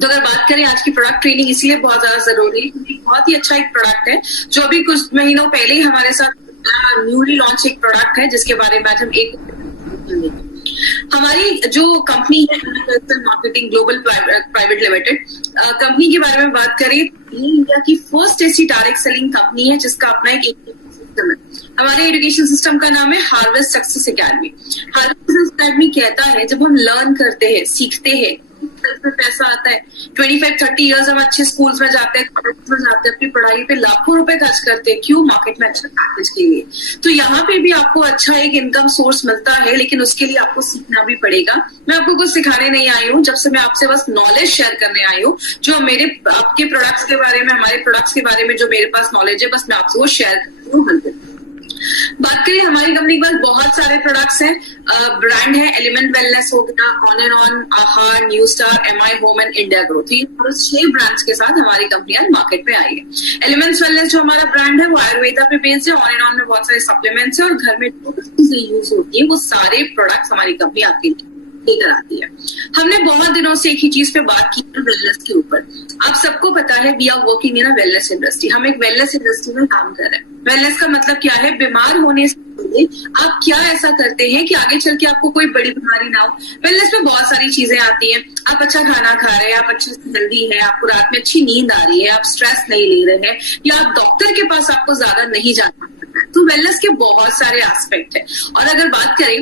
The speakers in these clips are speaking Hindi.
तो अगर बात करें आज की प्रोडक्ट ट्रेनिंग इसलिए बहुत ज्यादा जरूरी है क्योंकि बहुत ही अच्छा एक प्रोडक्ट है जो अभी कुछ महीनों पहले ही हमारे साथ न्यूली लॉन्च एक प्रोडक्ट है जिसके बारे में आज हम एक हमारी जो कंपनी है marketing global private limited company के बारे में बात करें, ये इंडिया की फर्स्ट ऐसी डायरेक्ट सेलिंग कंपनी है जिसका अपना एक सिस्टम है। हमारे एजुकेशन सिस्टम का नाम है harvest success academy. Harvest academy कहता है जब हम लर्न करते हैं, सीखते हैं, पैसा आता है। 25-30 इयर्स हम अच्छे स्कूल्स में जाते हैं, कॉलेज में जाते हैं, अपनी पढ़ाई पे लाखों रुपए खर्च करते हैं, क्यों? मार्केट में अच्छा पैकेज के लिए। तो यहाँ पे भी आपको अच्छा एक इनकम सोर्स मिलता है, लेकिन उसके लिए आपको सीखना भी पड़ेगा। मैं आपको कुछ सिखाने नहीं आई हूँ, जब से मैं आपसे बस नॉलेज शेयर करने आई हूँ, जो मेरे आपके प्रोडक्ट्स के बारे में, हमारे प्रोडक्ट्स के बारे में जो मेरे पास नॉलेज है, बस मैं आपसे वो शेयर करती हूँ। बात करें हमारी कंपनी के पास बहुत सारे प्रोडक्ट्स हैं। ब्रांड है एलिमेंट वेलनेस हो गया, ऑन एंड ऑन, आहार, new star, MI home and India growth. ये 6 ब्रांड्स के साथ हमारी कंपनी आज मार्केट में आई है। एलिमेंट्स वेलनेस जो हमारा ब्रांड है वो आयुर्वेदा पे बेस्ड है। ऑन एंड ऑन में बहुत सारे सप्लीमेंट्स है और घर में जो चीजें यूज होती है वो सारे प्रोडक्ट्स हमारी कंपनी आपके लेकर आती है। हमने बहुत दिनों से एक ही चीज पे बात की है, वेलनेस के ऊपर। आप सबको पता है we are working in a wellness industry. हम एक वेलनेस इंडस्ट्री में काम कर रहे हैं। वेलनेस का मतलब क्या है? बीमार होने से पहले आप क्या ऐसा करते हैं कि आगे चल के आपको कोई बड़ी बीमारी ना हो। वेलनेस में बहुत सारी चीजें आती हैं। आप अच्छा खाना खा रहे हैं, आप अच्छे से हेल्दी है, आपको रात में अच्छी नींद आ रही है, आप स्ट्रेस नहीं ले रहे हैं, या आप डॉक्टर के पास आपको ज्यादा नहीं जाना पड़ता है। तो वेलनेस के बहुत सारे एस्पेक्ट है। और अगर बात करें,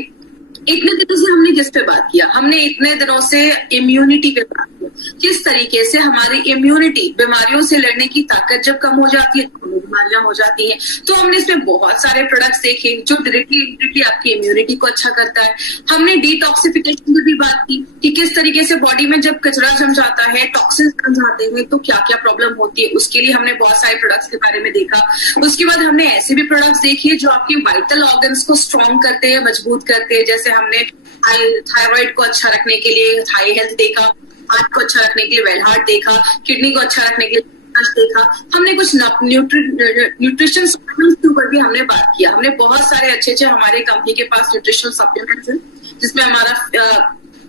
इतने दिनों से हमने किस पे बात किया? हमने इतने दिनों से इम्यूनिटी पे बात किया। किस तरीके से हमारी इम्यूनिटी, बीमारियों से लड़ने की ताकत जब कम हो जाती है तो बीमारियां हो जाती हैं। तो हमने इसमें बहुत सारे प्रोडक्ट्स देखे जो डायरेक्टली आपकी इम्यूनिटी को अच्छा करता है। हमने डिटॉक्सिफिकेशन की भी बात की कि किस तरीके से बॉडी में जब कचरा जम जाता है, टॉक्सिन्स जम जाते हैं, तो क्या क्या प्रॉब्लम होती है। उसके लिए हमने बहुत सारे प्रोडक्ट्स के बारे में देखा। उसके बाद हमने ऐसे भी प्रोडक्ट्स देखे जो आपके वाइटल ऑर्गन्स को स्ट्रॉन्ग करते हैं, मजबूत करते हैं। जैसे हमने थायराइड को अच्छा रखने के लिए थाई हेल्थ देखा, हार्ट को अच्छा रखने के लिए वेल हार्ट देखा, किडनी को अच्छा रखने के लिए देखा। हमने कुछ न्यूट्रिशन सप्लीमेंट्स के ऊपर भी हमने बात किया। हमने बहुत सारे अच्छे हमारे कंपनी के पास न्यूट्रिशनल सप्लीमेंट्स हैं, जिसमें हमारा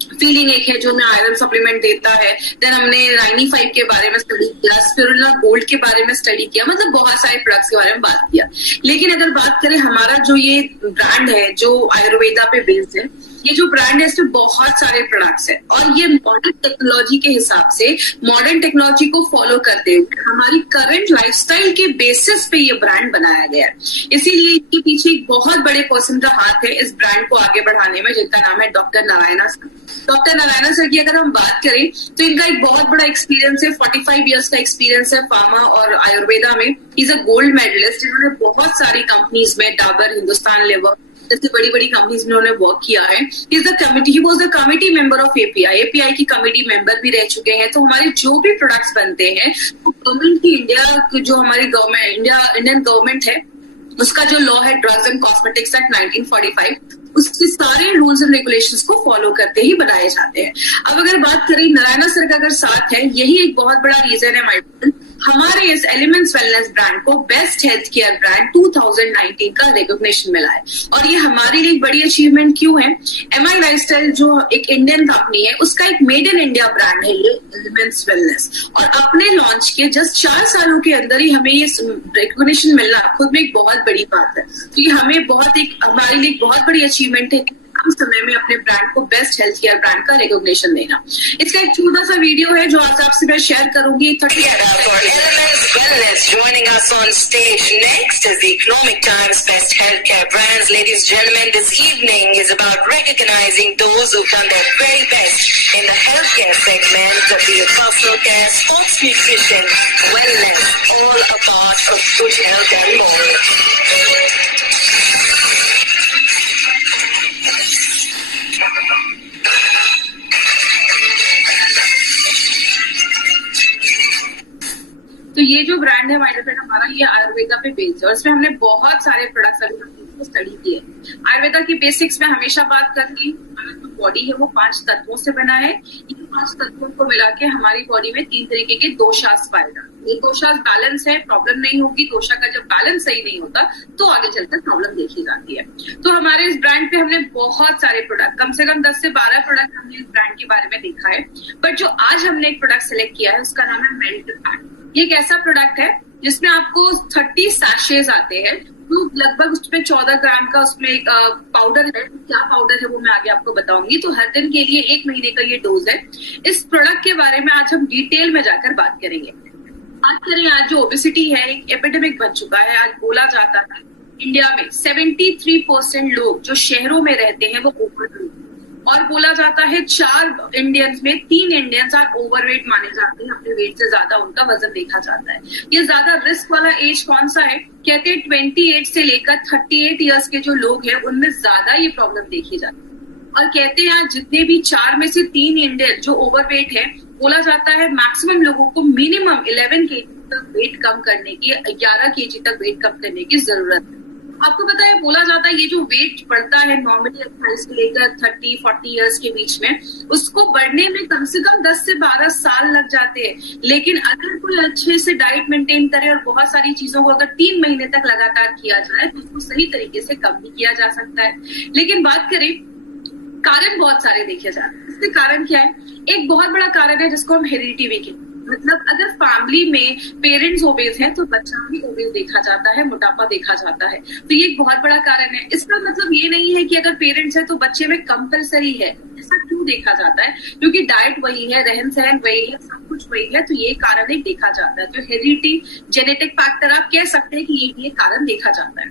फीलिंग एक है जो हमें आयरन सप्लीमेंट देता है। देन हमने राइनी 5 के बारे में स्टडी किया, स्पिरुलिना गोल्ड के बारे में स्टडी किया। मतलब बहुत सारे प्रोडक्ट्स के बारे में बात किया। लेकिन अगर बात करें हमारा जो ये ब्रांड है जो आयुर्वेदा पे बेस्ड है, ये जो ब्रांड है इसमें बहुत सारे प्रोडक्ट्स हैं और ये मॉडर्न टेक्नोलॉजी के हिसाब से, मॉडर्न टेक्नोलॉजी को फॉलो करते हुए हमारी करंट लाइफस्टाइल के बेसिस पे ये ब्रांड बनाया गया है। इसीलिए इसके पीछे एक बहुत बड़े पर्सन का हाथ है इस ब्रांड को आगे बढ़ाने में, जिनका नाम है doctor Narayana sir. Doctor Narayana sir की अगर हम बात करें तो इनका एक बहुत बड़ा एक्सपीरियंस है। 45 इयर्स का एक्सपीरियंस है फार्मा और आयुर्वेदा में। Is a gold medallist. इन्होंने बहुत सारी कंपनीज में, डाबर, हिंदुस्तान लेवर जैसे बड़ी बड़ी कंपनीज में उन्होंने वर्क किया है। He was the committee member of API की कमिटी मेंबर भी रह चुके हैं। तो हमारे जो भी प्रोडक्ट्स बनते हैं गवर्नमेंट की, इंडिया जो हमारी गवर्नमेंट, इंडियन गवर्नमेंट है, उसका जो लॉ है ड्रग्स एंड कॉस्मेटिक्स एक्ट 1945, उसके सारे रूल्स एंड रेगुलेशंस को फॉलो करते ही बनाए जाते हैं। अब अगर बात करें नारायणा सर का अगर साथ है, यही एक बहुत बड़ा रीजन है माय फ्रेंड, हमारे इस एलिमेंट्स वेलनेस ब्रांड को बेस्ट हेल्थ केयर ब्रांड 2019 का रिकॉग्निशन मिला है। और ये हमारे लिए एक बड़ी अचीवमेंट क्यों है? एमआई लाइफस्टाइल जो एक इंडियन कंपनी है, उसका एक मेड इन इंडिया ब्रांड है ये एलिमेंट्स वेलनेस, और अपने लॉन्च के जस्ट 4 सालों के अंदर ही हमें ये रिकॉग्निशन मिलना खुद में एक बहुत बड़ी बात है। तो ये हमें हमारे लिए एक बहुत बड़ी अचीवमेंट है कम समय में अपने ब्रांड को बेस्ट हेल्थ केयर ब्रांड का रिकॉग्निशन देना। इसका एक छोटा सा वीडियो है जो आज आपसे मैं शेयर करूंगी। Joining us on stage next is the Economic Times Best Healthcare Brands. Ladies and gentlemen, this evening is about recognizing those who've done their very best in the healthcare segment, be it personal care, sports nutrition, wellness, all about a good health and more. तो ये जो ब्रांड है हमारा, ये आयुर्वेदा पे बेस्ड है और इसमें हमने बहुत सारे प्रोडक्ट्स अभी स्टडी किए। आयुर्वेदा की बेसिक्स में हमेशा बात करती बॉडी है वो 5 तत्वों से बना है। इन 5 तत्वों को मिला के हमारी बॉडी में 3 तरीके के दोषास पाएगा। ये दोषास बैलेंस है, प्रॉब्लम नहीं होगी। दोषा का जब बैलेंस सही नहीं होता तो आगे चलकर प्रॉब्लम देखी जाती है। तो हमारे इस ब्रांड पे हमने बहुत सारे प्रोडक्ट, कम से कम 10 से 12 प्रोडक्ट हमने इस ब्रांड के बारे में देखा है। बट जो आज हमने एक प्रोडक्ट सिलेक्ट किया है उसका नाम है मेल्ट फैट। ये एक ऐसा प्रोडक्ट है जिसमें आपको 30 सैशेज आते हैं, तो लगभग उसमें 14 ग्राम का उसमें एक पाउडर है। क्या पाउडर है वो मैं आगे आपको बताऊंगी। तो हर दिन के लिए 1 महीने का ये डोज है। इस प्रोडक्ट के बारे में आज हम डिटेल में जाकर बात करेंगे। बात करें, आज जो ओबेसिटी है एक एपिडेमिक बन चुका है। आज बोला जाता है इंडिया में 73% लोग जो शहरों में रहते हैं वो ओवरवेट, और बोला जाता है 4 इंडियंस में 3 इंडियंस आज ओवरवेट माने जाते हैं। अपने वेट से ज्यादा उनका वजन देखा जाता है। ये ज्यादा रिस्क वाला एज कौन सा है? कहते हैं 28 से लेकर 38 इयर्स के जो लोग हैं उनमें ज्यादा ये प्रॉब्लम देखी जाती है। और कहते हैं आज जितने भी 4 में से 3 इंडियन जो ओवरवेट है, बोला जाता है मैक्सिमम लोगों को मिनिमम 11 kg तक वेट कम करने की, 11 kg तक वेट कम करने की जरूरत है। आपको पता है, बोला जाता है ये जो वेट बढ़ता है नॉर्मली 28 से लेकर 30-40 इयर्स के बीच में, उसको बढ़ने में कम से कम 10 से 12 साल लग जाते हैं। लेकिन अगर कोई अच्छे से डाइट मेंटेन करे और बहुत सारी चीजों को अगर 3 महीने तक लगातार किया जाए तो उसको सही तरीके से कम भी किया जा सकता है। लेकिन बात करें, कारण बहुत सारे देखे जाते हैं। इसके कारण क्या है? एक बहुत बड़ा कारण है जिसको हम हेरिडिटी भी कहते हैं। मतलब अगर फैमिली में पेरेंट्स ओबेस हैं तो बच्चा भी ओबेस देखा जाता है, मोटापा देखा जाता है। तो ये एक बहुत बड़ा कारण है। इसका मतलब ये नहीं है कि अगर पेरेंट्स है तो बच्चे में कंपलसरी है। ऐसा क्यों देखा जाता है? क्योंकि डाइट वही है, रहन सहन वही है, सब कुछ वही है। तो ये कारण एक देखा जाता है। तो हेरिडिटी, जेनेटिक फैक्टर आप कह सकते हैं कि ये कारण देखा जाता है।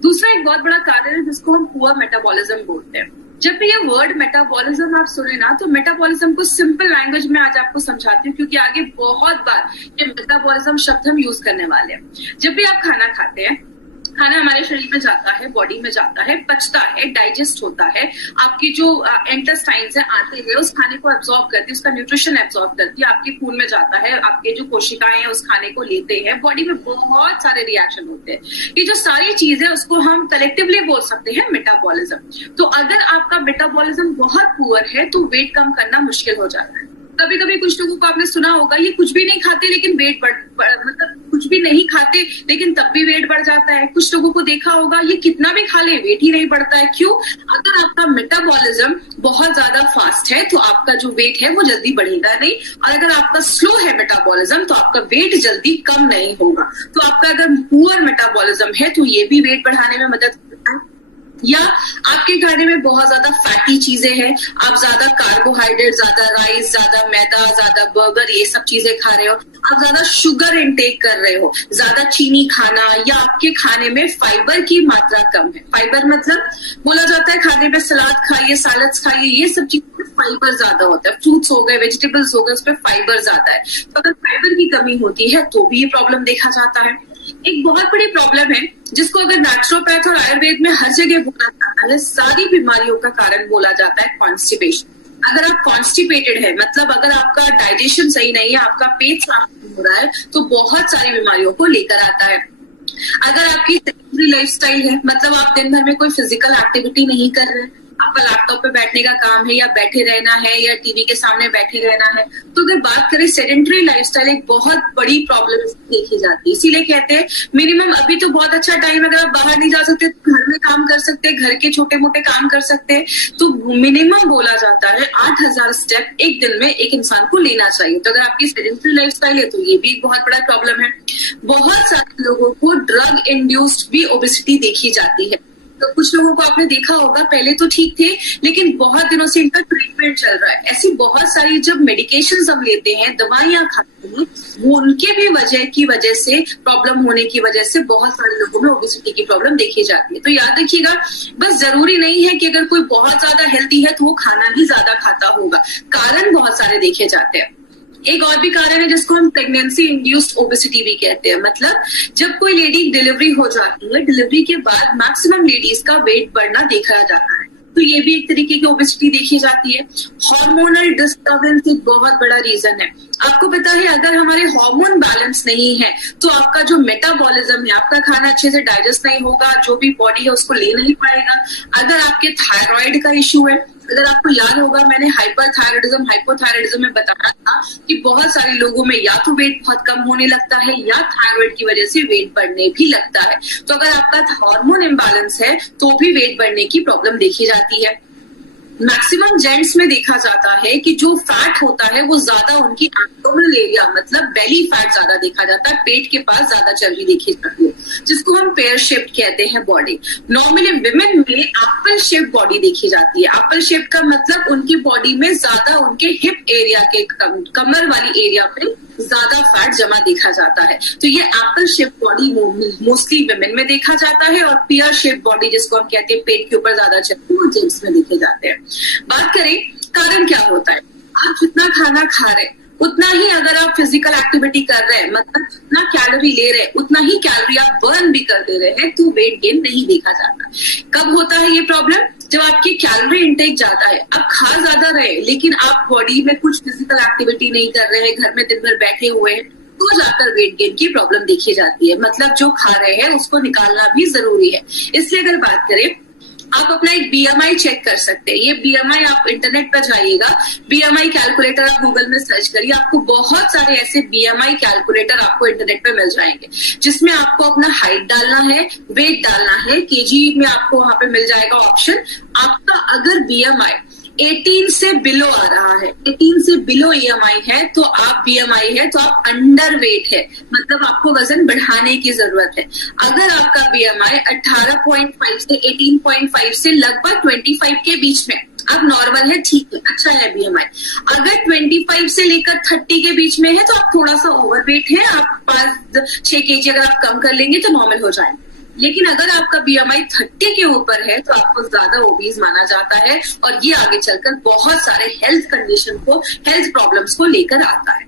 दूसरा एक बहुत बड़ा कारण है जिसको हम पुअर मेटाबॉलिज्म बोलते हैं। जब भी ये वर्ड मेटाबॉलिज्म आप सुने ना, तो मेटाबॉलिज्म को सिंपल लैंग्वेज में आज आपको समझाती हूँ, क्योंकि आगे बहुत बार ये मेटाबॉलिज्म शब्द हम यूज करने वाले हैं। जब भी आप खाना खाते हैं, खाना हमारे शरीर में जाता है, बॉडी में जाता है, पचता है, डाइजेस्ट होता है। आपकी जो इंटेस्टाइन्स है, आंतें हैं, उस खाने को एब्जॉर्ब करती है, उसका न्यूट्रिशन एब्जॉर्ब करती है, आपके खून में जाता है, आपके जो कोशिकाएं हैं उस खाने को लेते हैं, बॉडी में बहुत सारे रिएक्शन होते हैं। ये जो सारी चीजें उसको हम कलेक्टिवली बोल सकते हैं मेटाबॉलिज्म। तो अगर आपका मेटाबॉलिज्म बहुत पुअर है तो वेट कम करना मुश्किल हो जाता है। कभी कभी कुछ लोगों को आपने सुना होगा, ये कुछ भी नहीं खाते लेकिन वेट मतलब कुछ भी नहीं खाते लेकिन तब भी वेट बढ़ जाता है। कुछ लोगों को देखा होगा, ये कितना भी खा ले वेट ही नहीं बढ़ता है। क्यों? अगर आपका मेटाबॉलिज्म बहुत ज्यादा फास्ट है तो आपका जो वेट है वो जल्दी बढ़ेगा नहीं, और अगर आपका स्लो है मेटाबॉलिज्म तो आपका वेट जल्दी कम नहीं होगा। तो आपका अगर पुअर मेटाबॉलिज्म है तो ये भी वेट बढ़ाने में मदद करता है। या आपके खाने में बहुत ज्यादा फैटी चीजें हैं, आप ज्यादा कार्बोहाइड्रेट, ज्यादा राइस, ज्यादा मैदा, ज्यादा बर्गर, ये सब चीजें खा रहे हो, आप ज्यादा शुगर इनटेक कर रहे हो, ज्यादा चीनी खाना, या आपके खाने में फाइबर की मात्रा कम है। फाइबर मतलब बोला जाता है खाने में सलाद खाइए, सैलड्स खाइए, ये सब चीजों में फाइबर ज्यादा होता है। फ्रूट्स हो गए, वेजिटेबल्स हो गए, उसमें फाइबर ज्यादा है। तो अगर फाइबर की कमी होती है तो भी ये प्रॉब्लम देखा जाता है। एक बहुत बड़ी प्रॉब्लम है जिसको अगर नेचुरोपैथ और आयुर्वेद में हर जगह बोला जाता है, सारी बीमारियों का कारण बोला जाता है कॉन्स्टिपेशन। अगर आप कॉन्स्टिपेटेड है, मतलब अगर आपका डाइजेशन सही नहीं है, आपका पेट साफ नहीं हो रहा है, तो बहुत सारी बीमारियों को लेकर आता है। अगर आपकी लाइफस्टाइल है, मतलब आप दिन भर में कोई फिजिकल एक्टिविटी नहीं कर रहे, आपका लैपटॉप पे बैठने का काम है, या बैठे रहना है, या टीवी के सामने बैठे रहना है, तो अगर बात करें सेडेंटरी लाइफस्टाइल एक बहुत बड़ी प्रॉब्लम देखी जाती है। इसीलिए कहते हैं मिनिमम, अभी तो बहुत अच्छा टाइम, अगर आप बाहर नहीं जा सकते तो घर में काम कर सकते हैं, घर के छोटे मोटे काम कर सकते हैं, तो मिनिमम बोला जाता है 8000 स्टेप एक दिन में एक इंसान को लेना चाहिए। तो अगर आपकी सेडेंटरी लाइफस्टाइल है तो ये भी एक बहुत बड़ा प्रॉब्लम है। बहुत सारे लोगों को ड्रग इंड्यूस्ड भी ओबेसिटी देखी जाती है। तो कुछ लोगों को आपने देखा होगा, पहले तो ठीक थे लेकिन बहुत दिनों से इनका ट्रीटमेंट चल रहा है। ऐसी बहुत सारी जब मेडिकेशंस हम लेते हैं, दवाइयां खाते हैं, वो उनके भी वजह से प्रॉब्लम होने की वजह से बहुत सारे लोगों में ओबेसिटी की प्रॉब्लम देखी जाती है। तो याद रखिएगा, बस जरूरी नहीं है कि अगर कोई बहुत ज्यादा हेल्दी है तो वो खाना ही ज्यादा खाता होगा। कारण बहुत सारे देखे जाते हैं। एक और भी कारण है जिसको हम प्रेगनेंसी इंड्यूस्ड ओबेसिटी भी कहते हैं। मतलब जब कोई लेडी डिलीवरी हो जाती है, डिलीवरी के बाद मैक्सिमम लेडीज का वेट बढ़ना देखा जाता है, तो ये भी एक तरीके की ओबेसिटी देखी जाती है। हार्मोनल डिस्टर्बेंस एक बहुत बड़ा रीजन है। आपको पता है, अगर हमारे हार्मोन बैलेंस नहीं है तो आपका जो मेटाबॉलिज्म है, आपका खाना अच्छे से डाइजेस्ट नहीं होगा, जो भी बॉडी है उसको ले नहीं पाएगा। अगर आपके थायराइड का इश्यू है, अगर आपको याद होगा, मैंने हाइपरथायराइडिज्म हाइपोथायराइडिज्म में बताया था कि बहुत सारे लोगों में या तो वेट बहुत कम होने लगता है या थायराइड की वजह से वेट बढ़ने भी लगता है। तो अगर आपका हार्मोन इम्बैलेंस है तो भी वेट बढ़ने की प्रॉब्लम देखी जाती है। मैक्सिमम जेंट्स में देखा जाता है कि जो फैट होता है वो ज्यादा उनकी एब्डोमिनल एरिया मतलब बेली फैट ज्यादा देखा जाता है, पेट के पास ज्यादा चर्बी देखी जाती है, जिसको हम पेयर शेप्ड कहते हैं बॉडी। नॉर्मली विमेन में एप्पल शेप्ड बॉडी देखी जाती है। एप्पल शेप्ड का मतलब उनकी बॉडी में ज्यादा उनके हिप एरिया के कमर वाली एरिया पे ज्यादा फैट जमा देखा जाता है। तो ये Apple shape body mostly women में देखा जाता है, और पेयर शेप बॉडी जिसको हम कहते हैं पेट के ऊपर ज्यादा चर्बी, वो जेंट्स में देखे जाते हैं। बात करें कारण क्या होता है, आप जितना खाना खा रहे हैं उतना ही अगर आप फिजिकल एक्टिविटी कर रहे हैं, मतलब जितना कैलोरी ले रहे हैं उतना ही कैलोरी आप बर्न भी कर दे रहे हैं, तो वेट गेन नहीं देखा जाता। कब होता है ये प्रॉब्लम? जब आपकी कैलोरी इंटेक ज्यादा है, आप खा ज्यादा रहे लेकिन आप बॉडी में कुछ फिजिकल एक्टिविटी नहीं कर रहे हैं, घर में दिन भर बैठे हुए हैं, तो जाकर वेट गेन की प्रॉब्लम देखी जाती है। मतलब जो खा रहे हैं उसको निकालना भी जरूरी है। इसलिए अगर बात करें, आप अपना एक बीएमआई चेक कर सकते हैं। ये बीएमआई आप इंटरनेट पर जाइएगा, बीएमआई कैलकुलेटर आप गूगल में सर्च करिए, आपको बहुत सारे ऐसे बीएमआई कैलकुलेटर आपको इंटरनेट पे मिल जाएंगे, जिसमें आपको अपना हाइट डालना है, वेट डालना है, केजी में आपको वहां पे मिल जाएगा ऑप्शन। आपका अगर बीएमआई 18 से बिलो आ रहा है, 18 से बिलो ईएमआई है तो आप बीएमआई है तो आप अंडर वेट है, मतलब आपको वजन बढ़ाने की जरूरत है। अगर आपका बीएमआई 18.5 से 18.5 से लगभग 25 के बीच में, आप नॉर्मल है, ठीक है, अच्छा है बीएमआई। अगर 25 से लेकर 30 के बीच में है तो आप थोड़ा सा ओवरवेट है, आप 5-6 केजी अगर आप कम कर लेंगे तो नॉर्मल हो जाएंगे। लेकिन अगर आपका बीएमआई 30 के ऊपर है तो आपको ज्यादा ओबीज माना जाता है, और ये आगे चलकर बहुत सारे हेल्थ कंडीशन को, हेल्थ प्रॉब्लम्स को लेकर आता है।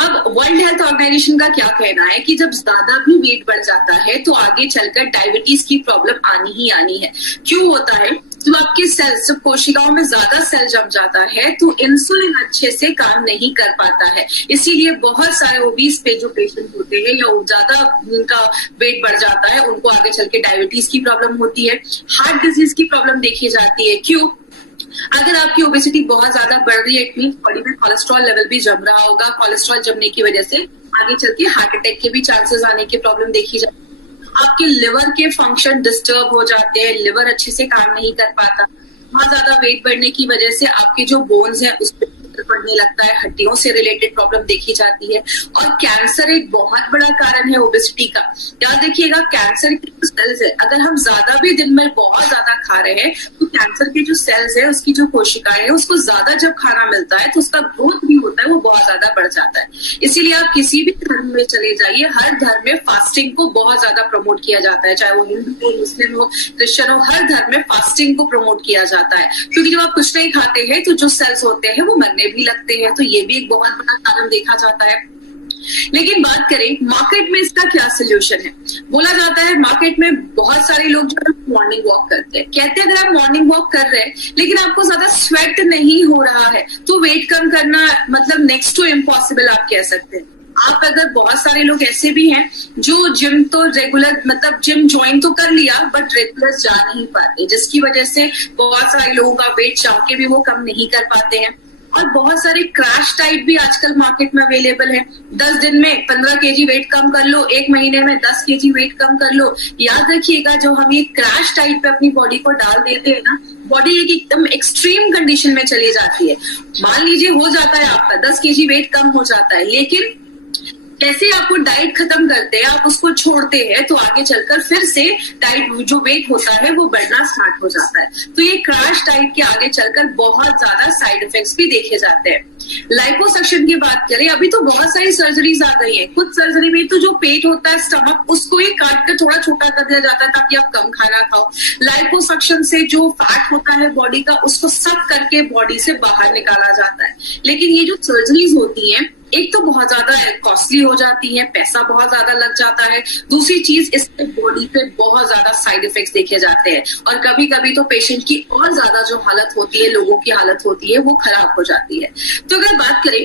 अब वर्ल्ड हेल्थ ऑर्गेनाइजेशन का क्या कहना है कि जब ज्यादा भी वेट बढ़ जाता है तो आगे चलकर डायबिटीज की प्रॉब्लम आनी ही आनी है। क्यों होता है? तो आपके सेल्स, जब कोशिकाओं में ज्यादा सेल जम जाता है तो इंसुलिन अच्छे से काम नहीं कर पाता है, इसीलिए बहुत सारे ओबीज पे जो पेशेंट होते हैं या ज्यादा उनका वेट बढ़ जाता है, उनको आगे चल के डायबिटीज की प्रॉब्लम होती है, हार्ट डिजीज की प्रॉब्लम देखी जाती है। क्यों? अगर आपकी ओबेसिटी बहुत ज्यादा बढ़ रही है, इट मीन बॉडी में कोलेस्ट्रॉल लेवल भी जम रहा होगा, कोलेस्ट्रॉल जमने की वजह से आगे चल के हार्ट अटैक के भी चांसेस आने की प्रॉब्लम देखी जाती है। आपके लिवर के फंक्शन डिस्टर्ब हो जाते हैं, लिवर अच्छे से काम नहीं कर पाता। बहुत ज्यादा वेट बढ़ने की वजह से आपके जो बोन्स हैं उस पर पड़ने लगता है, हड्डियों से रिलेटेड प्रॉब्लम देखी जाती है। और कैंसर एक बहुत बड़ा कारण है ओबेसिटी का। याद देखिएगा, कैंसर के जो सेल्स है, अगर हम ज्यादा भी दिन में बहुत ज्यादा खा रहे हैं तो कैंसर के जो सेल्स है, उसकी जो कोशिकाएं है, उसको ज्यादा जब खाना मिलता है तो उसका ग्रोथ भी होता है, वो बहुत ज्यादा बढ़ जाता है। इसीलिए आप किसी भी धर्म में चले जाइए, हर धर्म में फास्टिंग को बहुत ज्यादा प्रमोट किया जाता है, चाहे वो हिंदू हो, मुस्लिम हो, क्रिश्चियन हो, हर धर्म में फास्टिंग को प्रमोट किया जाता है। क्योंकि जब आप कुछ नहीं खाते हैं तो जो सेल्स होते हैं वो मरने भी लगते हैं, तो ये भी एक बहुत बड़ा कारण देखा जाता है। लेकिन बात करें मार्केट में इसका क्या सोल्यूशन है? बोला जाता है मार्केट में बहुत सारे लोग जो मॉर्निंग वॉक करते हैं, कहते हैं अगर आप मॉर्निंग वॉक कर रहे हैं लेकिन आपको ज्यादा स्वेट नहीं हो रहा है तो वेट कम करना मतलब नेक्स्ट टू इम्पॉसिबल आप कह सकते हैं। आप अगर, बहुत सारे लोग ऐसे भी हैं जो जिम तो रेगुलर, मतलब जिम ज्वाइन तो कर लिया बट रेगुलर जा नहीं पाते, जिसकी वजह से बहुत सारे लोगों का वेट चाह के भी वो कम नहीं कर पाते हैं। और बहुत सारे क्रैश डाइट भी आजकल मार्केट में अवेलेबल है। 10 दिन में 15 केजी वेट कम कर लो, 1 महीने में 10 केजी वेट कम कर लो। याद रखिएगा, जो हम ये क्रैश डाइट पे अपनी बॉडी को डाल देते हैं ना, बॉडी एक एकदम एक्सट्रीम कंडीशन में चली जाती है। मान लीजिए हो जाता है आपका 10 केजी वेट कम हो जाता है, लेकिन जैसे आपको डाइट खत्म करते हैं, आप उसको छोड़ते हैं तो आगे चलकर फिर से डाइट जो वेट होता है वो बढ़ना स्टार्ट हो जाता है। तो ये क्रैश डाइट के आगे चलकर बहुत ज्यादा साइड इफेक्ट्स भी देखे जाते हैं। लाइपोसक्शन की बात करें, अभी तो बहुत सारी सर्जरीज आ गई हैं। कुछ सर्जरी में तो जो पेट होता है, स्टमक, उसको ही काट कर थोड़ा छोटा कर दिया जाता है ताकि आप कम खाना खाओ। लाइपोसक्शन से जो फैट होता है बॉडी का, उसको सक करके बॉडी से बाहर निकाला जाता है। लेकिन ये जो सर्जरीज होती हैं, एक तो बहुत ज्यादा कॉस्टली हो जाती है, पैसा बहुत ज्यादा लग जाता है। दूसरी चीज, इससे बॉडी पे बहुत ज्यादा साइड इफेक्ट्स देखे जाते हैं, और कभी कभी तो पेशेंट की और ज्यादा जो हालत होती है, लोगों की हालत होती है, वो खराब हो जाती है। तो अगर बात करें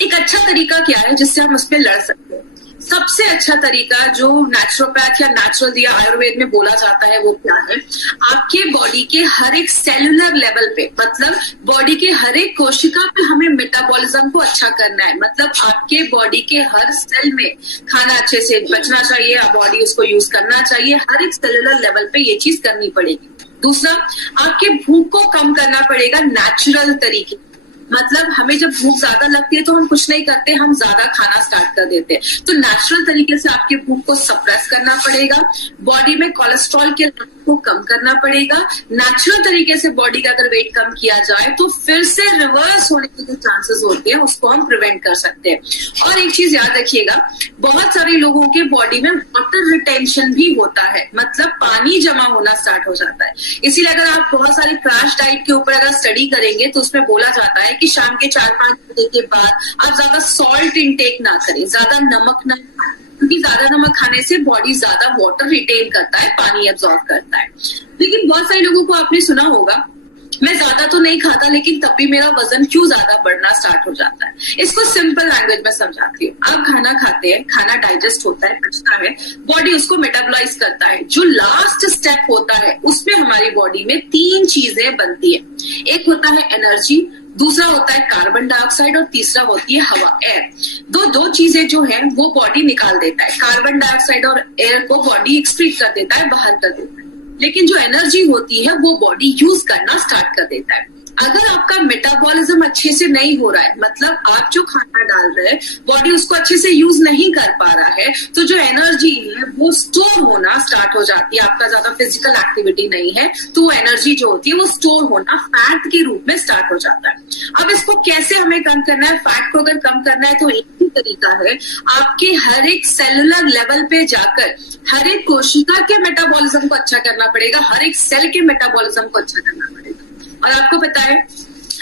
एक अच्छा तरीका क्या है जिससे हम उस पर लड़ सकते हैं, सबसे अच्छा तरीका जो नेचुरोपैथ या नेचुरल या आयुर्वेद में बोला जाता है वो क्या है, आपके बॉडी के हर एक सेलुलर लेवल पे, मतलब बॉडी के हर एक कोशिका पे हमें मेटाबॉलिज्म को अच्छा करना है। मतलब आपके बॉडी के हर सेल में खाना अच्छे से बचना चाहिए, बॉडी उसको यूज करना चाहिए, हर एक सेलुलर लेवल पे ये चीज करनी पड़ेगी। दूसरा, आपके भूख को कम करना पड़ेगा नेचुरल तरीके। मतलब हमें जब भूख ज्यादा लगती है तो हम कुछ नहीं करते, हम ज्यादा खाना स्टार्ट कर देते हैं। तो नेचुरल तरीके से आपके भूख को सप्रेस करना पड़ेगा, बॉडी में कोलेस्ट्रॉल के लेवल को कम करना पड़ेगा। नेचुरल तरीके से बॉडी का अगर वेट कम किया जाए तो फिर से रिवर्स होने के जो चांसेस होते हैं उसको हम प्रिवेंट कर सकते हैं। और एक चीज याद रखिएगा, बहुत सारे लोगों के बॉडी में वाटर रिटेंशन भी होता है, मतलब पानी जमा होना स्टार्ट हो जाता है। इसीलिए अगर आप बहुत सारी क्रैश डाइट के ऊपर अगर स्टडी करेंगे तो उसमें बोला जाता है कि शाम के 4-5 घंटे के बाद आप ज्यादा सॉल्ट इनटेक ना करें, ज्यादा नमक ना खाएं, क्योंकि ज्यादा नमक खाने से बॉडी ज्यादा वाटर रिटेन करता है, पानी एब्जॉर्ब करता है। लेकिन बहुत सारे लोगों को आपने सुना होगा, मैं ज्यादा तो नहीं खाता लेकिन तब भी मेरा वजन क्यों ज्यादा बढ़ना स्टार्ट हो जाता है। इसको सिंपल लैंग्वेज में समझाती हूँ। आप खाना खाते हैं, खाना डाइजेस्ट होता है, पचता है, बॉडी उसको मेटाबॉलाइज करता है। जो लास्ट स्टेप होता है उसमें हमारी बॉडी में 3 चीजें बनती है। एक होता है एनर्जी, दूसरा होता है कार्बन डाइऑक्साइड और तीसरा होती है हवा, एयर। दो चीजें जो है वो बॉडी निकाल देता है। कार्बन डाइऑक्साइड और एयर को बॉडी एक्सक्रीट कर देता है, बाहर कर देता है। लेकिन जो एनर्जी होती है वो बॉडी यूज करना स्टार्ट कर देता है। अगर आपका मेटाबॉलिज्म अच्छे से नहीं हो रहा है, मतलब आप जो खाना डाल रहे हैं बॉडी उसको अच्छे से यूज नहीं कर पा रहा है, तो जो एनर्जी है वो स्टोर होना स्टार्ट हो जाती है। आपका ज्यादा फिजिकल एक्टिविटी नहीं है तो वो एनर्जी जो होती है वो स्टोर होना फैट के रूप में स्टार्ट हो जाता है। अब इसको कैसे हमें कम करना है? फैट को अगर कम करना है तो एक ही तरीका है, आपके हर एक सेलुलर लेवल पे जाकर हर एक कोशिका के मेटाबॉलिज्म को अच्छा करना पड़ेगा, हर एक सेल के मेटाबॉलिज्म को अच्छा करना पड़ेगा। और आपको पता है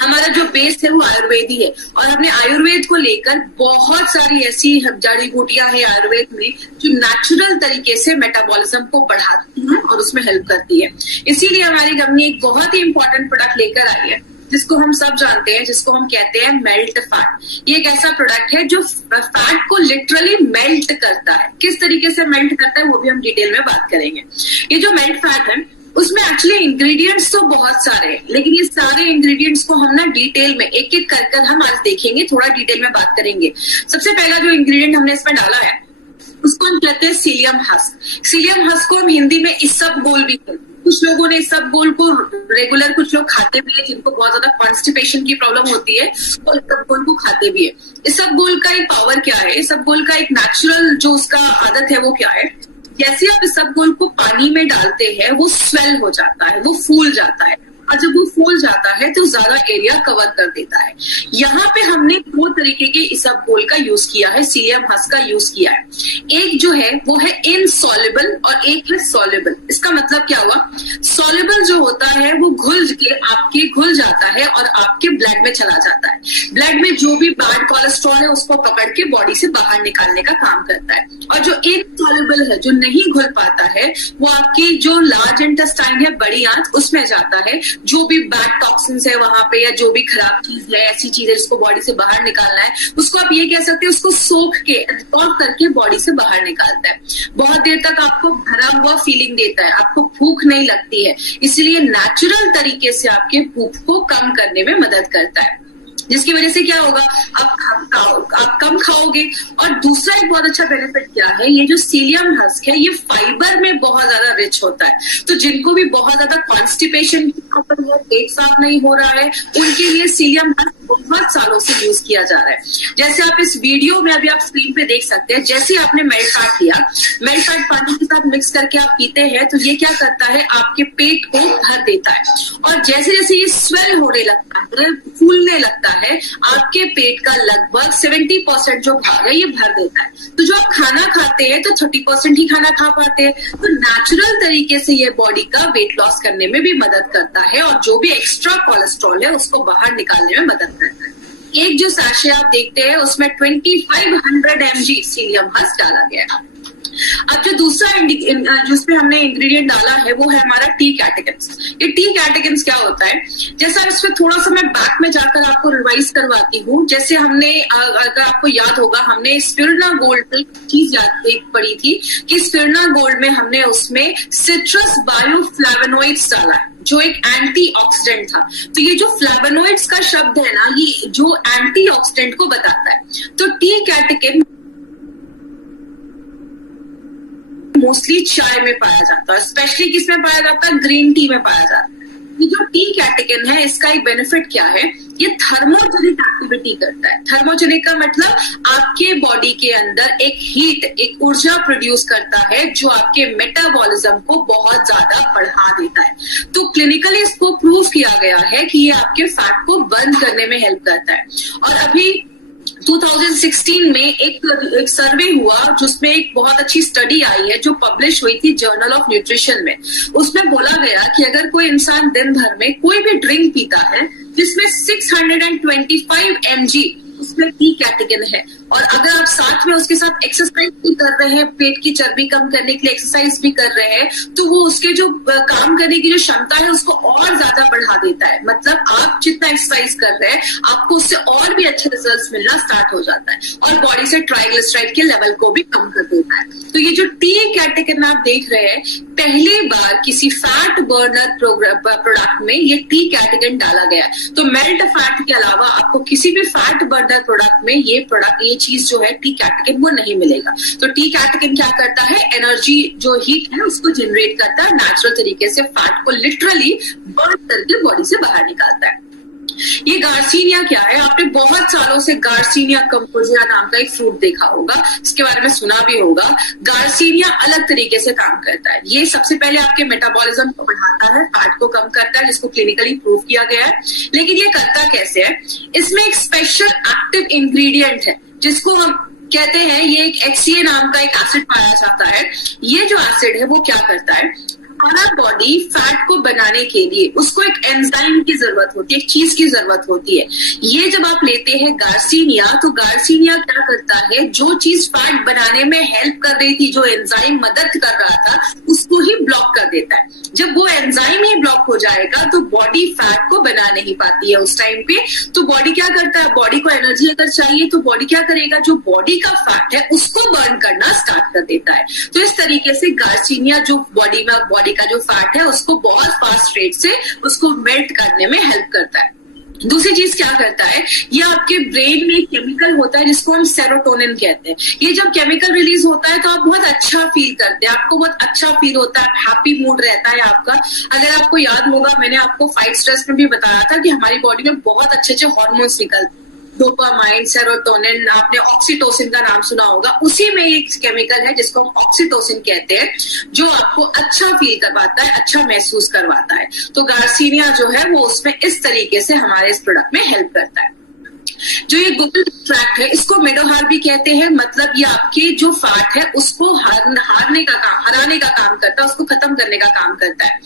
हमारा जो बेस है वो आयुर्वेदी है, और हमने आयुर्वेद को लेकर बहुत सारी ऐसी जड़ी बूटियां हैं आयुर्वेद में जो नेचुरल तरीके से मेटाबॉलिज्म को बढ़ाती हैं और उसमें हेल्प करती है। इसीलिए हमारी कंपनी एक बहुत ही इंपॉर्टेंट प्रोडक्ट लेकर आई है जिसको हम सब जानते हैं, जिसको हम कहते हैं मेल्ट फैट। ये एक ऐसा प्रोडक्ट है जो फैट को लिटरली मेल्ट करता है। किस तरीके से मेल्ट करता है वो भी हम डिटेल में बात करेंगे। ये जो मेल्ट फैट है उसमें एक्चुअली इंग्रेडिएंट्स तो बहुत सारे हैं, लेकिन ये सारे इंग्रेडिएंट्स को हम ना डिटेल में एक एक कर कर हम आज देखेंगे, थोड़ा डिटेल में बात करेंगे। सबसे पहला जो इंग्रेडिएंट हमने इसमें डाला है उसको हम कहते हैं सीलियम हस्क। सीलियम हस्क को हम हिंदी में इसबगोल भी कहते हैं। कुछ लोगों ने इसबगोल को रेगुलर, कुछ लोग खाते भी है जिनको बहुत ज्यादा कॉन्स्टिपेशन की प्रॉब्लम होती है, वो इसबगोल को खाते भी है। इसबगोल का एक पावर क्या है, इसबगोल का एक नेचुरल जो उसका आदत है वो क्या है, जैसे आप इसबगोल को पानी में डालते हैं वो स्वेल हो जाता है, वो फूल जाता है, और जब वो फूल जाता है तो ज्यादा एरिया कवर कर देता है। यहाँ पे हमने 2 तरीके के इसबगोल का यूज किया है, सीलियम हस्क का यूज किया है। एक जो है वो है इनसॉल्युबल और एक है सॉल्युबल। इसका मतलब क्या हुआ, सॉल्युबल जो होता है वो घुल जाता है और आपके ब्लड में चला जाता है। ब्लड में जो भी बैड कोलेस्ट्रॉल है उसको पकड़ के बॉडी से बाहर निकालने का काम करता है। और जो इनसॉल्युबल है, जो नहीं घुल पाता है, वो आपकी जो लार्ज इंटेस्टाइन है, बड़ी आंत, उसमें जाता है। जो भी बैड टॉक्सिन्स है वहां पे या जो भी खराब चीज है, ऐसी चीजें जिसको बॉडी से बाहर निकालना है, उसको आप ये कह सकते हैं उसको सोख के एब्जॉर्ब करके बॉडी से बाहर निकालता है। बहुत देर तक आपको भरा हुआ फीलिंग देता है, आपको भूख नहीं लगती है, इसलिए नेचुरल तरीके से आपके भूख को कम करने में मदद करता है, जिसकी वजह से क्या होगा, आप कम खाओगे। और दूसरा एक बहुत अच्छा बेनिफिट क्या है, ये जो सीलियम हस्क है ये फाइबर में बहुत ज्यादा रिच होता है। तो जिनको भी बहुत ज्यादा कॉन्स्टिपेशन की प्रॉब्लम है, पेट साफ नहीं हो रहा है, उनके लिए सीलियम हस्क बहुत सालों से यूज किया जा रहा है। जैसे आप इस वीडियो में अभी आप स्क्रीन पे देख सकते हैं, जैसे आपने मेल्ट फैट लिया, मेल्ट फैट पानी के साथ मिक्स करके आप पीते हैं तो ये क्या करता है, आपके पेट को भर देता है। और जैसे जैसे ये स्वेल होने लगता है, फूलने लगता है, आपके पेट का लगभग 70% जो भाग है ये भर देता है। तो जो आप खाना खाते हैं तो 30% ही खाना खा पाते हैं। तो नेचुरल तरीके से ये बॉडी का वेट लॉस करने में भी मदद करता है और जो भी एक्स्ट्रा कोलेस्ट्रॉल है उसको बाहर निकालने में मदद करता है। एक जो सैशे आप देखते हैं उसमें 2500 mg सीलियम हस्क डाला गया है। अब जो दूसरा जिसमें हमने इंग्रेडिएंट डाला है वो है हमारा टी कैटेकिन्स। ये टी कैटेकिन्स क्या होता है, जैसा इसमें थोड़ा सा मैं बैक में जाकर आपको रिवाइज करवाती हूँ। जैसे हमने अगर आपको याद होगा, हमने स्पिरुलिना गोल्ड पे चीज एक पढ़ी थी कि स्पिरुलिना गोल्ड में हमने उसमें सिट्रस बायोफ्लेवोनॉइड्स डाला है जो एक एंटीऑक्सीडेंट था। तो ये जो फ्लेवोनॉइड्स का शब्द है ना, ये जो एंटीऑक्सीडेंट को बताता है। तो टी कैटेकिन मोस्टली चाय में पाया जाता है, स्पेशली किसमें पाया जाता है, ग्रीन टी में पाया जाता है। ये जो टी कैटेकिन है इसका एक बेनिफिट क्या है, ये थर्मोजेनिक एक्टिविटी करता है। थर्मोजेनिक का मतलब आपके बॉडी के अंदर एक हीट, एक ऊर्जा प्रोड्यूस करता है जो आपके मेटाबॉलिज्म को बहुत ज्यादा बढ़ा देता है। तो क्लिनिकली इसको प्रूव किया गया है कि ये आपके फैट को बर्न करने में हेल्प करता है। और अभी 2016 में एक सर्वे हुआ जिसमें एक बहुत अच्छी स्टडी आई है जो पब्लिश हुई थी जर्नल ऑफ न्यूट्रिशन में। उसमें बोला गया कि अगर कोई इंसान दिन भर में कोई भी ड्रिंक पीता है जिसमें 625 mg उसमें टी कैटेकिन है, और अगर आप साथ में उसके साथ एक्सरसाइज भी कर रहे हैं, पेट की चर्बी कम करने के लिए एक्सरसाइज भी कर रहे हैं, तो वो उसके जो काम करने की जो क्षमता है उसको और ज्यादा बढ़ा देता है। मतलब आप जितना एक्सरसाइज कर रहे हैं आपको उससे और भी अच्छे रिजल्ट्स मिलना स्टार्ट हो जाता है, और बॉडी से ट्राइग्लिसराइड के लेवल को भी कम कर देता है। तो ये जो टी कैटेकिन आप देख रहे हैं, पहली बार किसी फैट बर्नर प्रोडक्ट में ये टी कैटेकिन डाला गया है। तो मेल्ट फैट के अलावा आपको किसी भी फैट बर्नर प्रोडक्ट में ये चीज जो है टी कैटेकिन वो नहीं मिलेगा। तो टी कैटेकिन क्या करता है, एनर्जी जो हीट है उसको जनरेट करता है, नेचुरल तरीके से फैट को लिटरली बर्न करके बॉडी से बाहर निकालता है। ये गार्सिनिया क्या है, आपने बहुत सालों से गार्सिनिया कंपोजिया नाम का एक फ्रूट देखा होगा, इसके बारे में सुना भी होगा। गार्सिनिया अलग तरीके से काम करता है। ये सबसे पहले आपके मेटाबॉलिज्म को बढ़ाता है, फैट को कम करता है, जिसको क्लिनिकली प्रूव किया गया है। लेकिन ये करता कैसे है, इसमें एक स्पेशल एक्टिव इंग्रेडिएंट है जिसको हम कहते हैं, ये एक HCA नाम का एक एसिड पाया जाता है। ये जो एसिड है वो क्या करता है, हमारा बॉडी फैट को बनाने के लिए उसको एक एंजाइम की जरूरत होती है, एक चीज की जरूरत होती है। ये जब आप लेते हैं गार्सिनिया, तो गार्सिनिया क्या करता है, जो चीज फैट बनाने में हेल्प कर रही थी, जो एंजाइम मदद कर रहा था, उसको ही ब्लॉक कर देता है। जब वो एंजाइम ही ब्लॉक हो जाएगा तो बॉडी फैट को बना नहीं पाती है उस टाइम पे। तो बॉडी क्या करता है, बॉडी को एनर्जी अगर चाहिए तो बॉडी क्या करेगा, जो बॉडी का फैट है उसको बर्न करना स्टार्ट कर देता है। तो इस तरीके से गार्सिनिया जो बॉडी का जो फैट है उसको बहुत फास्ट रेट से उसको मेल्ट करने में हेल्प करता है। दूसरी चीज क्या करता है, ये आपके ब्रेन में एक केमिकल होता है जिसको हम सेरोटोनिन कहते हैं। ये जब केमिकल रिलीज होता है तो आप बहुत अच्छा फील करते हैं, आपको बहुत अच्छा फील होता है, हैप्पी मूड रहता है आपका। अगर आपको याद होगा, मैंने आपको फाइट स्ट्रेस में भी बताया था कि हमारी बॉडी में बहुत अच्छे अच्छे हार्मोन्स निकलते हैं, डोपामाइन, सेरोटोनिन, आपने ऑक्सीटोसिन का नाम सुना होगा। उसी में एक केमिकल है जिसको हम ऑक्सीटोसिन कहते हैं, जो आपको अच्छा फील करवाता है, अच्छा महसूस करवाता है। तो गार्सिनिया जो है वो उसमें इस तरीके से हमारे इस प्रोडक्ट में हेल्प करता है। जो ये गुगल एक्सट्रैक्ट है इसको मेडोहार भी कहते हैं, मतलब ये आपके जो फैट है उसको हराने का काम करता है, उसको खत्म करने का काम करता है।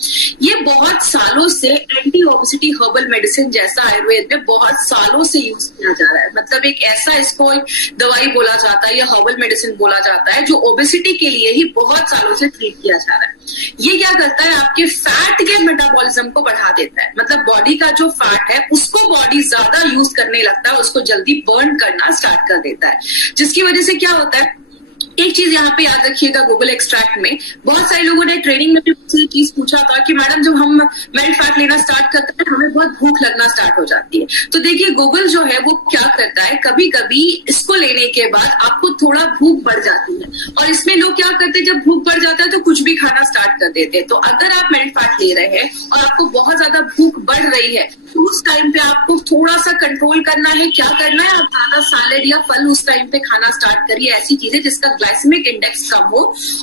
ये बहुत सालों से एंटी ओबेसिटी हर्बल मेडिसिन जैसा आयुर्वेद में बहुत सालों से यूज किया जा रहा है। मतलब एक ऐसा इसको एक दवाई बोला जाता है या हर्बल मेडिसिन बोला जाता है जो ओबेसिटी के लिए ही बहुत सालों से ट्रीट किया जा रहा है। ये क्या करता है, आपके फैट के मेटाबॉलिज्म को बढ़ा देता है। मतलब बॉडी का जो फैट है उसको बॉडी ज्यादा यूज करने लगता है, उसको जल्दी बर्न करना स्टार्ट कर देता है, जिसकी वजह से क्या होता है, एक चीज यहाँ पे याद रखिएगा, गूगल एक्सट्रैक्ट में बहुत सारे लोगों ने ट्रेनिंग में भी मुझसे चीज पूछा था कि मैडम जब हम मेल्ट फैट लेना स्टार्ट करते हैं हमें बहुत भूख लगना स्टार्ट हो जाती है। तो देखिए गूगल जो है वो क्या करता है, कभी कभी इसको लेने के बाद आपको थोड़ा भूख बढ़ जाती है, और इसमें लोग क्या करते हैं, जब भूख बढ़ जाता है तो कुछ भी खाना स्टार्ट कर देते हैं। तो अगर आप मेल्ट फैट ले रहे हैं और आपको बहुत ज्यादा भूख बढ़ रही है तो उस टाइम पे आपको थोड़ा सा कंट्रोल करना है। क्या करना है, आप ज्यादा सैलेड या फल उस टाइम पे खाना स्टार्ट करिए, ऐसी चीजें जिसका ग्लाइसेमिक इंडेक्स कम हो,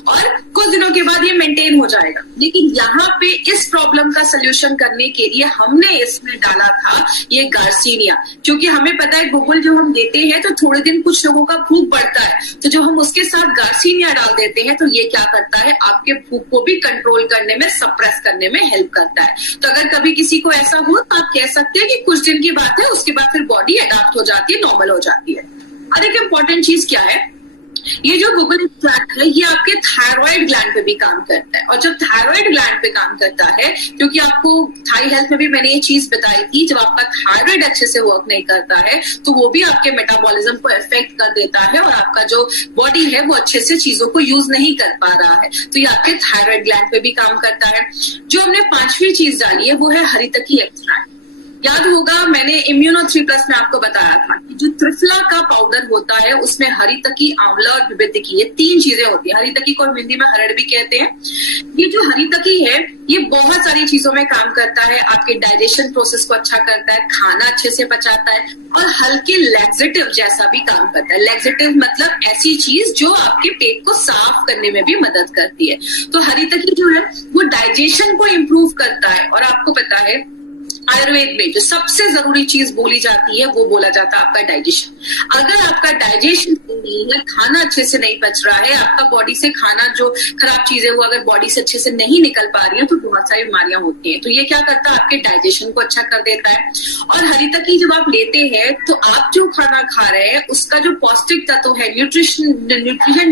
और कुछ दिनों के बाद ये मेंटेन हो जाएगा। लेकिन यहाँ पे इस प्रॉब्लम का सोल्यूशन करने के लिए हमने इसमें डाला था ये गार्सिनिया, क्योंकि हमें पता है गूगल जो हम देते हैं तो थोड़े दिन कुछ लोगों का भूख बढ़ता है, तो जो हम उसके साथ गार्सिनिया डाल देते हैं तो ये क्या करता है, आपके भूख को भी कंट्रोल करने में, सप्रेस करने में हेल्प करता है। तो अगर कभी किसी को ऐसा हो तो आप कह सकते हैं कि कुछ दिन की बात है, उसके बाद फिर बॉडी अडॉप्ट हो जाती है, नॉर्मल हो जाती है। और एक इम्पॉर्टेंट चीज क्या है, ये जो बुबल एक्सट्रैक्ट है ये आपके थायराइड ग्लैंड पे भी काम करता है, और जब थायराइड ग्लैंड पे काम करता है, क्योंकि आपको थाई हेल्थ में भी मैंने ये चीज बताई थी, जब आपका थायराइड अच्छे से वर्क नहीं करता है तो वो भी आपके मेटाबॉलिज्म को इफेक्ट कर देता है और आपका जो बॉडी है वो अच्छे से चीजों को यूज नहीं कर पा रहा है, तो ये आपके थायराइड ग्लैंड पे भी काम करता है। जो हमने पांचवी चीज डाली है वो है हरितकी एक्सट्रैक्ट। याद होगा मैंने इम्यूनो 3+ में आपको बताया था कि जो त्रिफला का पाउडर होता है उसमें हरितकी, आंवला और विविधिकी, ये 3 चीजें होती है। हरितकी को हम हिंदी में हरड़ भी कहते हैं। ये जो हरितकी है ये बहुत सारी चीजों में काम करता है, आपके डाइजेशन प्रोसेस को अच्छा करता है, खाना अच्छे से पचाता है और हल्के लैक्सेटिव जैसा भी काम करता है। लैक्सेटिव मतलब ऐसी चीज जो आपके पेट को साफ करने में भी मदद करती है। तो हरितकी जो है वो डाइजेशन को इम्प्रूव करता है, और आपको पता है आयुर्वेद में जो सबसे जरूरी चीज बोली जाती है वो बोला जाता है आपका डाइजेशन। अगर आपका डाइजेशन नहीं है, खाना अच्छे से नहीं पच रहा है, आपका बॉडी से खाना जो खराब चीजें वो अगर बॉडी से अच्छे से नहीं निकल पा रही है तो बहुत सारी बीमारियां होती हैं। तो ये क्या करता है, आपके डाइजेशन को अच्छा कर देता है। और हरितकी जब आप लेते हैं तो आप जो खाना खा रहे हैं उसका जो पौष्टिक तत्व है, न्यूट्रिशन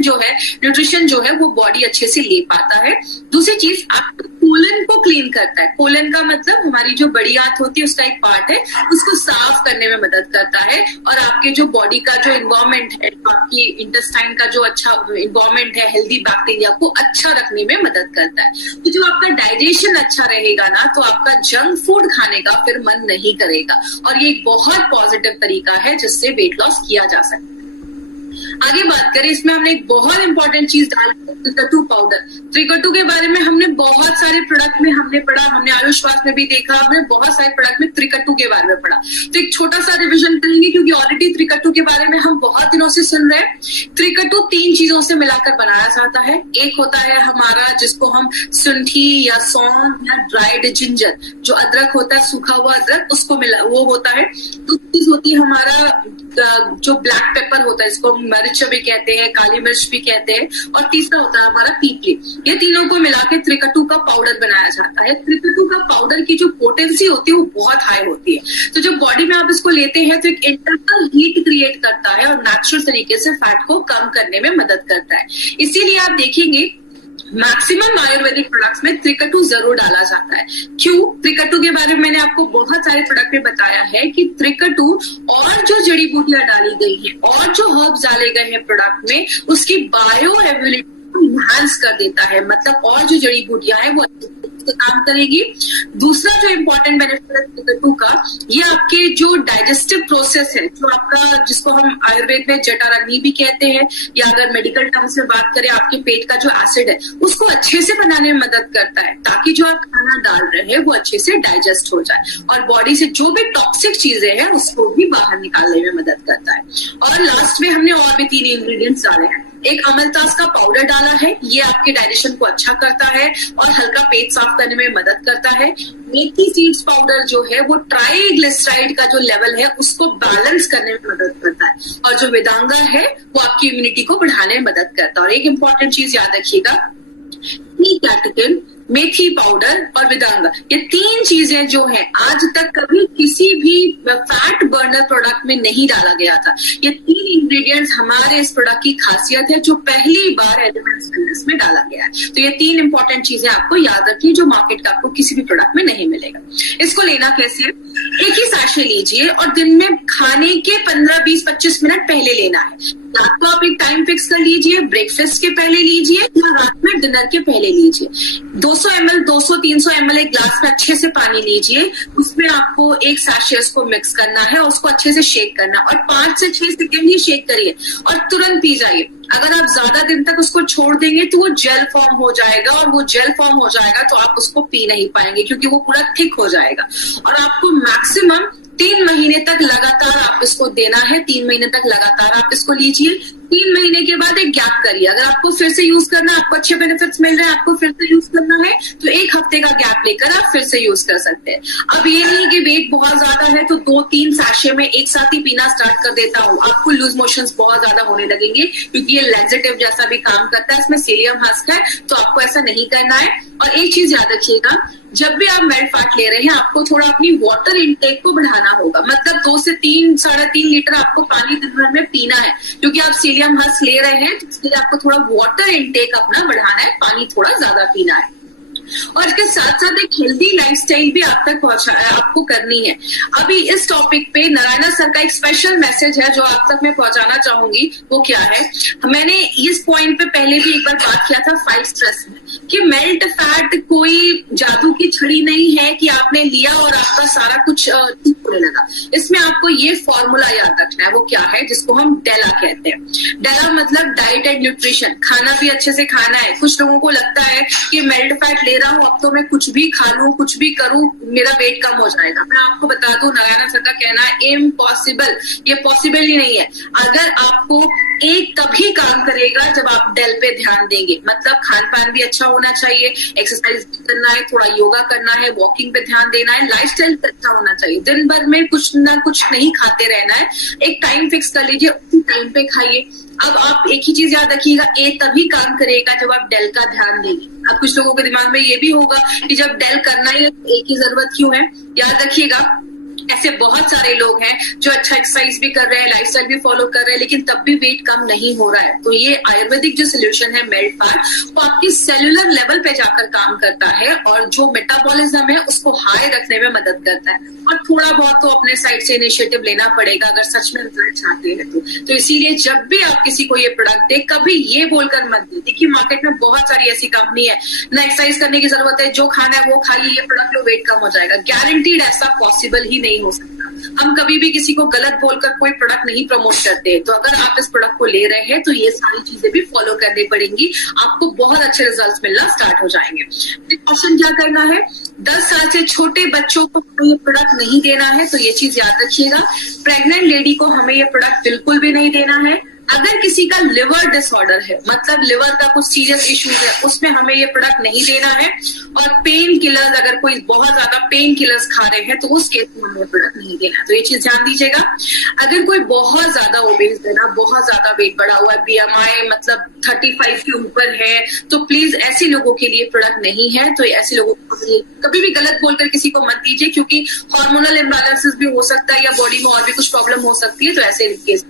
जो है वो बॉडी अच्छे से ले पाता है। दूसरी चीज, आपके कोलन को क्लीन करता है। कोलन का मतलब हमारी जो बड़ी आंत होती है उसका एक पार्ट है, उसको साफ करने में मदद करता है, और आपके जो बॉडी का जो इन्वायरमेंट है, आपकी इंटेस्टाइन का जो अच्छा इन्वायरमेंट है, हेल्दी बैक्टीरिया को अच्छा रखने में मदद करता है। तो जब आपका डाइजेशन अच्छा रहेगा ना तो आपका जंक फूड खाने का फिर मन नहीं करेगा, और ये एक बहुत पॉजिटिव तरीका है जिससे वेट लॉस किया जा सकता है। आगे बात करें, इसमें हमने एक बहुत इंपॉर्टेंट चीज डाली, त्रिकटु पाउडर। त्रिकटु के बारे में हमने बहुत सारे प्रोडक्ट में हमने पढ़ा, हमने आयुष्वास में भी देखा, हमने बहुत सारे प्रोडक्ट में त्रिकटु के बारे में पढ़ा। तो एक छोटा सा रिविजन करेंगे क्योंकि ऑलरेडी त्रिकटु के बारे में हम बहुत दिनों से सुन रहे हैं। त्रिकटु 3 चीजों से मिलाकर बनाया जाता है। एक होता है हमारा जिसको हम सुंठी या सौंफ या ड्राइड जिंजर, जो अदरक होता है, सूखा हुआ अदरक, उसको मिला वो होता है। दूसरी चीज होती है हमारा जो ब्लैक पेपर होता है, इसको मिर्च भी कहते हैं, काली मिर्च भी कहते हैं, और तीसरा होता है हमारा पीपली। ये तीनों को मिला के त्रिकटु का पाउडर बनाया जाता है। त्रिकटु का पाउडर की जो पोटेंसी होती है वो बहुत हाई होती है, तो जब बॉडी में आप इसको लेते हैं तो एक इंटरनल हीट क्रिएट करता है और नेचुरल तरीके से फैट को कम करने में मदद करता है। इसीलिए आप देखेंगे मैक्सिमम आयुर्वेदिक प्रोडक्ट्स में त्रिकटु जरूर डाला जाता है। क्यों? त्रिकटु के बारे में मैंने आपको बहुत सारे प्रोडक्ट में बताया है कि त्रिकटु और जो जड़ी बूटियां डाली गई हैं और जो हर्ब्स डाले गए हैं प्रोडक्ट में, उसकी बायो एबिलिटी को इनहांस कर देता है। मतलब और जो जड़ी बूटियां हैं वो काम करेगी। दूसरा जो इम्पोर्टेंट बेनिफिट है त्रिकटु का, ये आपके जो डाइजेस्टिव प्रोसेस है, जो आपका जिसको हम आयुर्वेद में जठराग्नि भी कहते हैं, या अगर मेडिकल टर्म से बात करें आपके पेट का जो एसिड है उसको अच्छे से बनाने में मदद करता है, ताकि जो आप खाना डाल रहे हैं वो अच्छे से डाइजेस्ट हो जाए और बॉडी से जो भी टॉक्सिक चीजें हैं उसको भी बाहर निकालने में मदद करता है। और लास्ट में हमने और भी 3 इंग्रेडिएंट्स डाले हैं। एक अमलतास का पाउडर डाला है, ये आपके डाइजेशन को अच्छा करता है और हल्का पेट साफ करने में मदद करता है। मेथी सीड्स पाउडर जो है वो ट्राइग्लिसराइड का जो लेवल है उसको बैलेंस करने में मदद करता है, और जो वेदांगा है वो आपकी इम्यूनिटी को बढ़ाने में मदद करता है। और एक इंपॉर्टेंट चीज याद रखिएगा, कैटेकिन, मेथी पाउडर और वेदांगा, ये 3 चीजें जो है आज तक कभी किसी भी फैट बर्नर प्रोडक्ट में नहीं डाला गया था। ये 3 इंग्रेडिएंट्स हमारे इस प्रोडक्ट की खासियत है जो पहली बार एलिमेंट्स वेलनेस में डाला गया है। तो ये 3 इंपॉर्टेंट चीजें आपको याद रखिए जो मार्केट का आपको किसी भी प्रोडक्ट में नहीं मिलेगा। इसको लेना कैसे है? एक ही सैशे लीजिए और दिन में खाने के 15, 20, 25 मिनट पहले लेना है। रात को आप एक टाइम फिक्स कर लीजिए, ब्रेकफास्ट के पहले लीजिए या रात में डिनर के पहले लीजिए। 200 ml, 200-300 ml एक ग्लास में अच्छे से पानी लीजिए, उसमें आपको एक सैशे को मिक्स करना है और उसको अच्छे से शेक करना है, और 5 से 6 सेकेंड ही शेक करिए और तुरंत पी जाइए। अगर आप ज्यादा दिन तक उसको छोड़ देंगे तो वो जेल फॉर्म हो जाएगा, और वो जेल फॉर्म हो जाएगा तो आप उसको पी नहीं पाएंगे क्योंकि वो पूरा थिक हो जाएगा। और आपको मैक्सिमम 3 महीने तक लगातार आप इसको देना है। 3 महीने तक लगातार आप इसको लीजिए। 3 महीने के बाद एक गैप करिए। अगर आपको फिर से यूज करना है, आपको अच्छे बेनिफिट्स मिल रहे हैं, आपको फिर से यूज करना है, तो 1 हफ्ते का गैप लेकर आप फिर से यूज कर सकते हैं। अब ये नहीं कि वेट बहुत ज्यादा है तो 2-3 सैशे में एक साथ ही पीना स्टार्ट कर देता हूँ, आपको लूज मोशंस बहुत ज्यादा होने लगेंगे क्योंकि ये लैक्सेटिव जैसा भी काम करता है, इसमें सीलियम हस्क है, तो आपको ऐसा नहीं करना है। और एक चीज याद रखिएगा, जब भी आप मेल्ट फैट ले रहे हैं आपको थोड़ा अपनी वाटर इनटेक को बढ़ाना होगा। मतलब 2 से 3-3.5 लीटर आपको पानी दिन भर में पीना है, क्योंकि आप सीलियम हस्क ले रहे हैं, तो इसलिए आपको थोड़ा वाटर इनटेक अपना बढ़ाना है, पानी थोड़ा ज्यादा पीना है। और इसके साथ साथ एक हेल्दी लाइफस्टाइल भी आप तक आपको करनी है। अभी इस टॉपिक पे नारायणा सर का एक स्पेशल मैसेज है जो आप तक मैं पहुंचाना चाहूंगी। वो क्या है, मैंने इस पॉइंट पे पहले भी एक बार बात किया था 5 स्ट्रेस में, कि मेल्ट फैट कोई जादू की छड़ी नहीं है कि आपने लिया और आपका सारा कुछ ठीक होने लगा। इसमें आपको ये फॉर्मूला याद रखना है। वो क्या है, जिसको हम डेला कहते हैं। डेला मतलब डाइट एंड न्यूट्रिशन, खाना भी अच्छे से खाना है। कुछ लोगों को लगता है कि मेल्ट फैट ले रहा हूं, अब तो मैं कुछ भी खा लूं, कुछ भी करूं, मेरा वेट कम हो जाएगा। मैं आपको बता दूं, नारायणा सर का कहना है इम्पॉसिबल, ये पॉसिबल ही नहीं है। अगर आपको एक तभी काम करेगा जब आप डेल पे ध्यान देंगे। मतलब खान पान भी अच्छा होना चाहिए, एक्सरसाइज करना है, थोड़ा योगा करना है, वॉकिंग पे ध्यान देना है, लाइफस्टाइल अच्छा होना चाहिए। दिन भर में कुछ ना कुछ नहीं खाते रहना है, एक टाइम फिक्स कर लीजिए, उसी टाइम पे खाइए। अब आप एक ही चीज याद रखिएगा, ए तभी काम करेगा जब आप डेल का ध्यान देंगे। अब कुछ लोगों के दिमाग में ये भी होगा कि जब डेल करना ही है तो ए की जरूरत क्यों है। याद रखिएगा, ऐसे बहुत सारे लोग हैं जो अच्छा एक्सरसाइज भी कर रहे हैं, लाइफस्टाइल भी फॉलो कर रहे हैं, लेकिन तब भी वेट कम नहीं हो रहा है। तो ये आयुर्वेदिक जो सोल्यूशन है मेल्ट फैट, वो आपकी सेलुलर लेवल पे जाकर काम करता है और जो मेटाबॉलिज्म है उसको हाई रखने में मदद करता है। और थोड़ा बहुत तो अपने साइड से इनिशिएटिव लेना पड़ेगा अगर सच में रिजल्ट चाहते हैं तो इसीलिए जब भी आप किसी को ये प्रोडक्ट दे, कभी ये बोलकर मत दे। देखिए मार्केट में बहुत सारी ऐसी कंपनी है, ना एक्सरसाइज करने की जरूरत है, जो खाना है वो खाइए, ये प्रोडक्ट लो, वेट कम हो जाएगा। गारंटीड ऐसा पॉसिबल ही नहीं हो सकता। हम कभी भी किसी को गलत बोलकर कोई प्रोडक्ट नहीं प्रमोट करते। तो अगर आप इस प्रोडक्ट को ले रहे हैं तो ये सारी चीजें भी फॉलो करनी पड़ेंगी, आपको बहुत अच्छे रिजल्ट्स मिलना स्टार्ट हो जाएंगे। क्वेश्चन क्या करना है, 10 साल से छोटे बच्चों को ये प्रोडक्ट नहीं देना है, तो ये चीज याद रखिएगा। प्रेग्नेंट लेडी को हमें ये प्रोडक्ट बिल्कुल भी नहीं देना है। अगर किसी का लिवर डिसऑर्डर है, मतलब लिवर का कुछ सीरियस इश्यूज है, उसमें हमें ये प्रोडक्ट नहीं देना है। और पेन किलर्स, अगर कोई बहुत ज्यादा पेन किलर्स खा रहे हैं तो उस केस में हमें प्रोडक्ट नहीं देना। तो ये चीज ध्यान दीजिएगा। अगर कोई बहुत ज्यादा ओबेस है ना, बहुत ज्यादा वेट बढ़ा हुआ है, BMI मतलब 35 के ऊपर है, तो प्लीज ऐसे लोगों के लिए प्रोडक्ट नहीं है। तो ऐसे लोगों को कभी भी गलत बोलकर किसी को मत दीजिए, क्योंकि हार्मोनल इम्बैलेंसेस भी हो सकता है या बॉडी में और भी कुछ प्रॉब्लम हो सकती है। तो ऐसे केस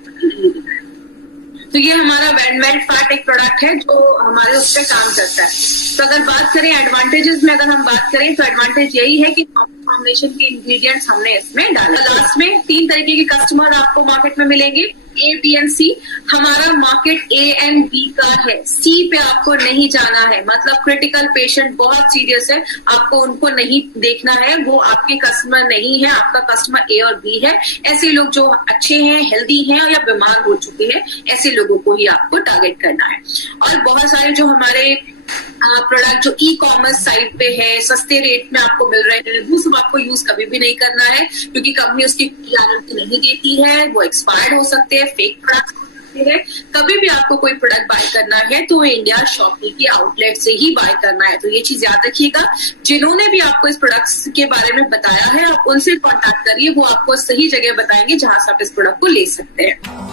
तो ये हमारा मेल्ट फैट एक प्रोडक्ट है जो हमारे उस पर काम करता है। तो अगर बात करें एडवांटेजेस में, अगर हम बात करें तो एडवांटेज यही है कि कॉम्बिनेशन के इंग्रेडिएंट्स हमने इसमें डाला। लास्ट में 3 तरीके के कस्टमर आपको मार्केट में मिलेंगे, A, B and C। हमारा मार्केट A and B का है, C पे आपको नहीं जाना है। मतलब क्रिटिकल पेशेंट बहुत सीरियस है, आपको उनको नहीं देखना है, वो आपके कस्टमर नहीं है। आपका कस्टमर A और B है। ऐसे लोग जो अच्छे हैं, हेल्दी हैं या बीमार हो चुके हैं, ऐसे लोगों को ही आपको टारगेट करना है। और बहुत सारे जो हमारे प्रोडक्ट जो ई-कॉमर्स साइट पे है, सस्ते रेट में आपको मिल रहे हैं, वो सब आपको यूज कभी भी नहीं करना है, क्योंकि कंपनी उसकी गारंटी नहीं देती है, वो एक्सपायर्ड हो सकते हैं, फेक प्रोडक्ट हो सकते हैं। कभी भी आपको कोई प्रोडक्ट बाय करना है तो इंडिया शॉपी के आउटलेट से ही बाय करना है। तो ये चीज याद रखिएगा। जिन्होंने भी आपको इस प्रोडक्ट्स के बारे में बताया है, आप उनसे कॉन्टैक्ट करिए, वो आपको सही जगह बताएंगे जहां से आप इस प्रोडक्ट को ले सकते हैं।